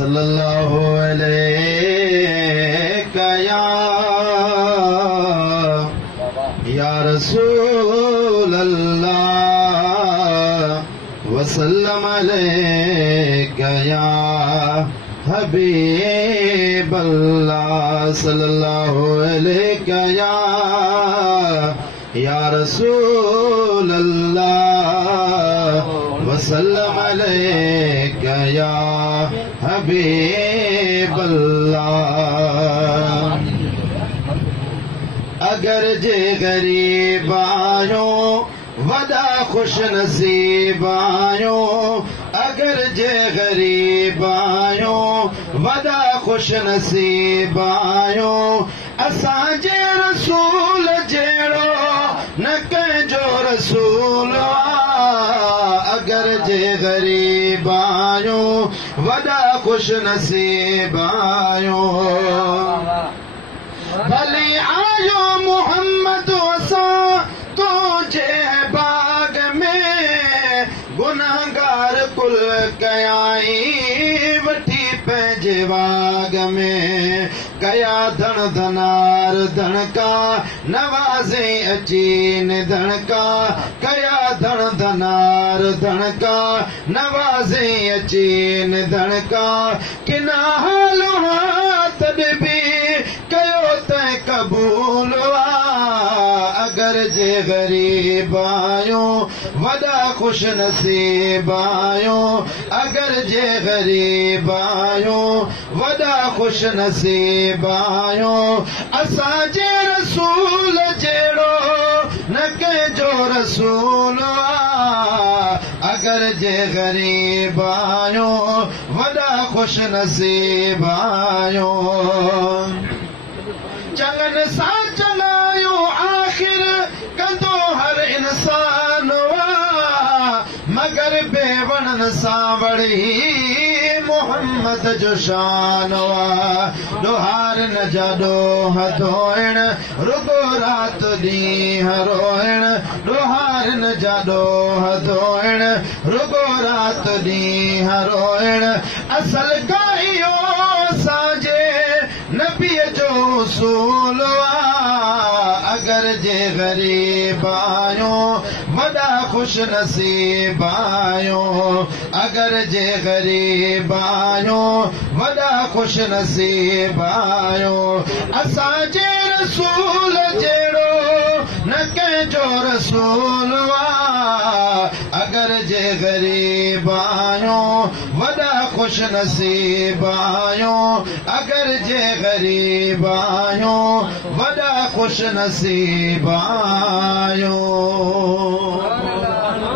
सल्लल्लाहु अलैका या रसूल अल्लाह वसल्लम अलैका या हबीब अल्लाह सल्लल्लाहु अलैका या रसूल अल्लाह वसल्लम अलैका या हबीब अल्लाह। अगर जे गरीब आयो वदा खुश नसीब आयो, अगर जे गरीब आयो वदा खुश नसीब आयो, असांजे रसूल जहिड़ो न कंहिंजो रसूल आ। अगर जे गरीब आयो वदा खुश नसीब आयो, भले आयो मोहम्मद असां तुझे बाग में, गुनाहगार कुल कयाई वठी पंहिंजे बाग में, कया धन धनार धनका नवाज़े अचीन धनका, कया धन धनार धनका नवाज़े अचीन धनका, किना हालो हाथ भी कयो तैं कबूल आ। अगर जे गरीब आयो वदा खुश नसीब आयो, अगर जे गरीब आयो वदा खुश नसीब आयो, असांजे रसूल जहिड़ो न कंहिंजो रसूल आ। अगर जे गरीब आयो वदा खुश नसीब आयो, चङनि सां चङायो आख़िर कंदो हर इंसान मगर बेवणन सां वड़ी मोहम्मद जो शान ॾोहार न जाॾो हथोइण रुगो रात ॾींहुं रोइण, ॾोहार न जाॾो हथोइण रुगो रात ॾींहुं रोइण, असल का इहो असांजे नबीअ जो उसूल आ। अगर जे गरीब आयो वदा खुश नसीब आयो, अगर जे गरीब आयो वदा खुश नसीब आयो, असांजे रसूल जहिड़ो न कंहिंजो रसूल आ। अगर जे गरीब आयो वदा खुश नसीब आयो, अगर जे गरीब आयो वदा खुश नसीब आयो।